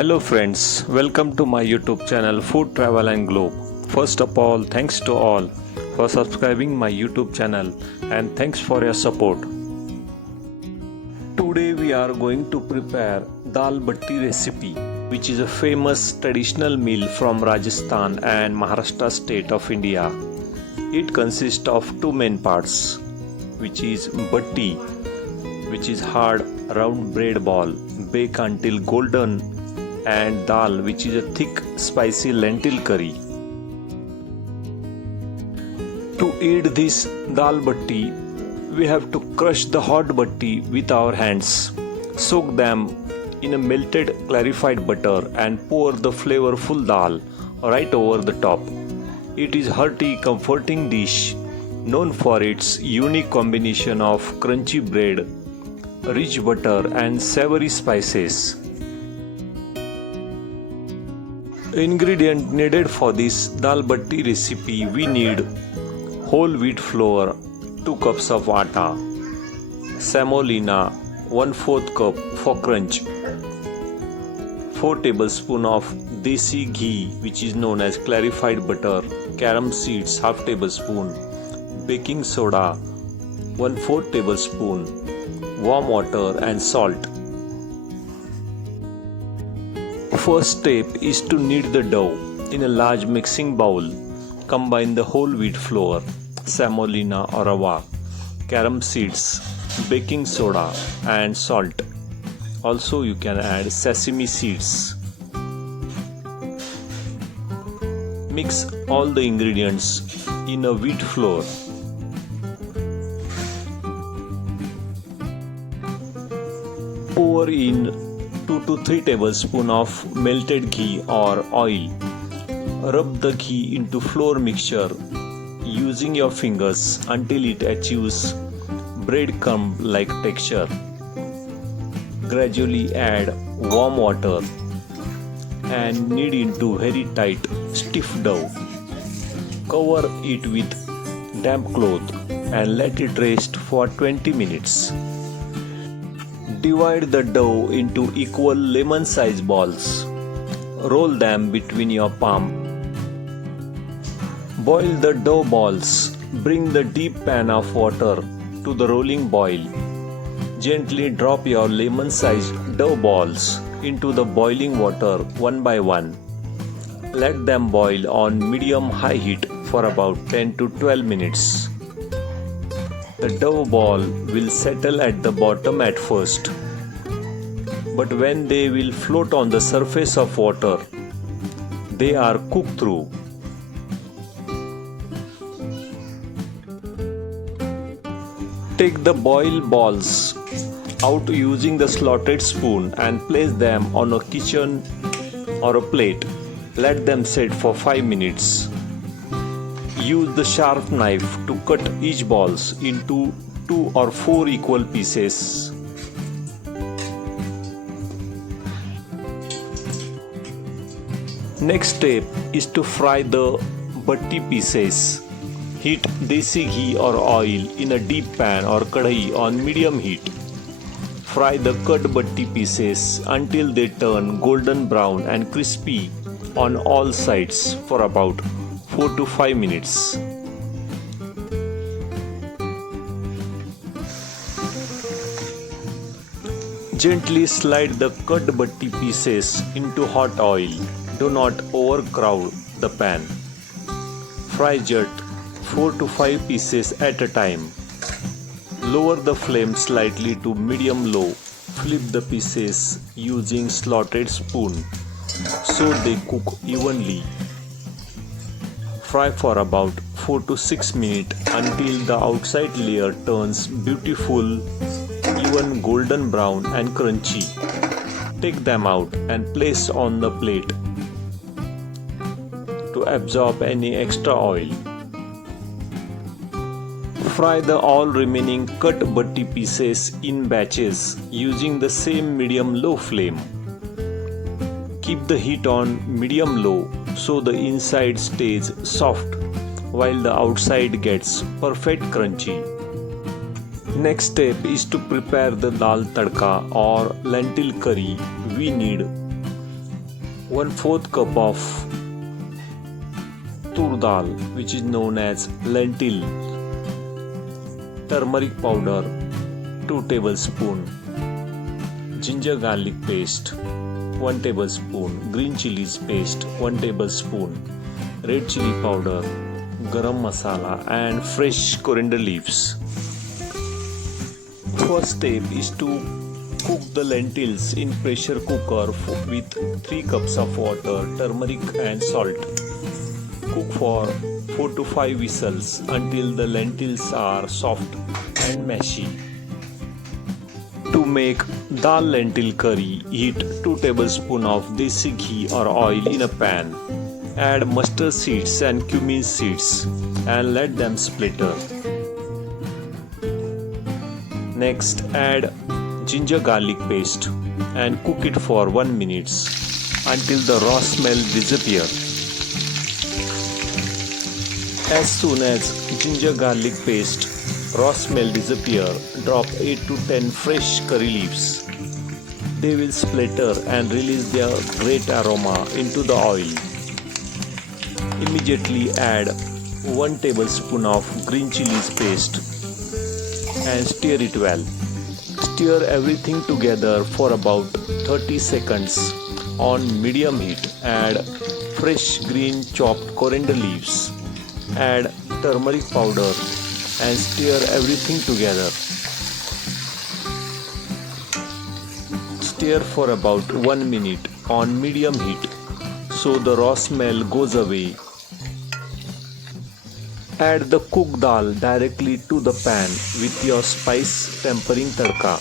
Hello friends, welcome to my YouTube channel Food Travel and Globe. First of all, thanks to all for subscribing my YouTube channel and thanks for your support. Today we are going to prepare Dal Bati recipe, which is a famous traditional meal from Rajasthan and Maharashtra state of India. It consists of two main parts, which is batti, which is hard round bread ball baked until golden, and dal, which is a thick spicy lentil curry. To eat this dal batti, we have to crush the hot batti with our hands, soak them in a melted clarified butter and pour the flavorful dal right over the top. It is hearty, comforting dish known for its unique combination of crunchy bread, rich butter and savory spices. Ingredient needed for this Dal Bati recipe: we need whole wheat flour 2 cups of atta, semolina 1/4 cup for crunch, 4 tablespoons of Desi ghee, which is known as clarified butter, carom seeds half tablespoon, baking soda 1/4 tablespoon, warm water and salt. First step is to knead the dough. In a large mixing bowl, combine the whole wheat flour, semolina or rava, carom seeds, baking soda and salt. Also you can add sesame seeds. Mix all the ingredients in a wheat flour. Pour in 2 to 3 tablespoons of melted ghee or oil. Rub the ghee into flour mixture using your fingers until it achieves breadcrumb-like texture. Gradually add warm water and knead into very tight, stiff dough. Cover it with damp cloth and let it rest for 20 minutes. Divide the dough into equal lemon-sized balls. Roll them between your palm. Boil the dough balls. Bring the deep pan of water to the rolling boil. Gently drop your lemon-sized dough balls into the boiling water one by one. Let them boil on medium-high heat for about 10 to 12 minutes. The dough ball will settle at the bottom at first, but when they will float on the surface of water, they are cooked through. Take the boiled balls out using the slotted spoon and place them on a kitchen or a plate. Let them set for 5 minutes. Use the sharp knife to cut each balls into 2 or 4 equal pieces. Next step is to fry the batti pieces. Heat desi ghee or oil in a deep pan or kadai on medium heat. Fry the cut batti pieces until they turn golden brown and crispy on all sides for about 4 to 5 minutes. Gently slide the cut batti pieces into hot oil. Do not overcrowd the pan. Fry just 4 to 5 pieces at a time. Lower the flame slightly to medium-low. Flip the pieces using slotted spoon so they cook evenly. Fry for about 4 to 6 minutes until the outside layer turns beautiful, even golden brown and crunchy. Take them out and place on the plate to absorb any extra oil. Fry the all remaining cut batti pieces in batches using the same medium-low flame. Keep the heat on medium-low so the inside stays soft while the outside gets perfect crunchy. Next step is to prepare the dal tadka or lentil curry. We need 1/4 cup of tur dal, which is known as lentil, turmeric powder 2 tablespoons, ginger garlic paste 1 tablespoon, green chilies paste 1 tablespoon, red chili powder, garam masala and fresh coriander leaves. First step is to cook the lentils in pressure cooker with 3 cups of water, turmeric and salt. Cook for 4 to 5 whistles until the lentils are soft and mashy. To make dal lentil curry, heat 2 tablespoons of desi ghee or oil in a pan. Add mustard seeds and cumin seeds and let them splatter. Next, add ginger garlic paste and cook it for 1 minute until the raw smell disappears. As soon as ginger garlic paste raw smell disappear, drop 8 to 10 fresh curry leaves. They will splatter and release their great aroma into the oil. Immediately add 1 tablespoon of green chilies paste and stir it well. Stir everything together for about 30 seconds on medium heat. Add fresh green chopped coriander leaves. Add turmeric powder and stir everything together. Stir for about 1 minute on medium heat so the raw smell goes away. Add the cooked dal directly to the pan with your spice tempering tadka.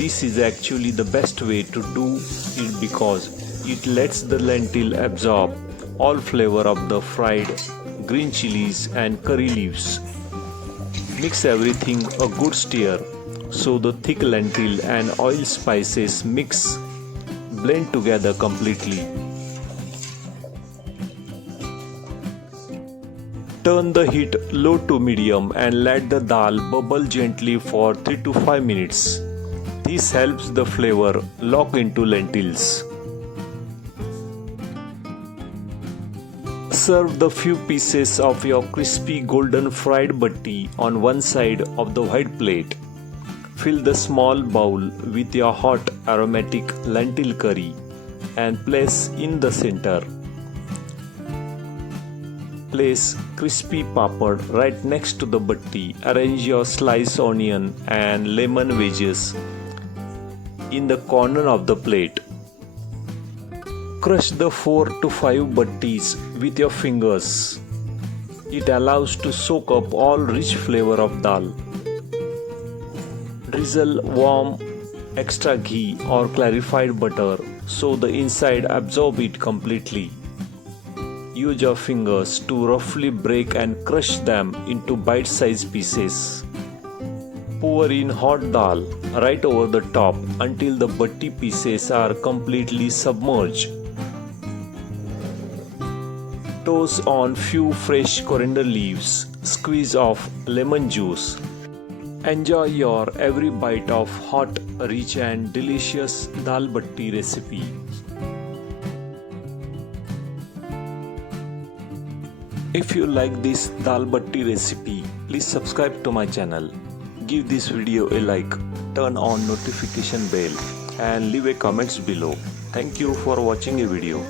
This is actually the best way to do it because it lets the lentil absorb all flavor of the fried green chilies and curry leaves. Mix everything a good stir so the thick lentil and oil spices blend together completely. Turn the heat low to medium and let the dal bubble gently for 3 to 5 minutes. This helps the flavor lock into lentils. Serve the few pieces of your crispy golden fried batti on one side of the white plate. Fill the small bowl with your hot aromatic lentil curry and place in the center. Place crispy papad right next to the batti. Arrange your sliced onion and lemon wedges in the corner of the plate. Crush the 4 to 5 battis with your fingers. It allows to soak up all rich flavor of dal. Drizzle warm extra ghee or clarified butter so the inside absorb it completely. Use your fingers to roughly break and crush them into bite-sized pieces. Pour in hot dal right over the top until the batti pieces are completely submerged. Toss on few fresh coriander leaves, squeeze of lemon juice. Enjoy your every bite of hot, rich and delicious Dal Bati recipe. If you like this Dal Bati recipe, please subscribe to my channel. Give this video a like, turn on notification bell and leave a comments below. Thank you for watching a video.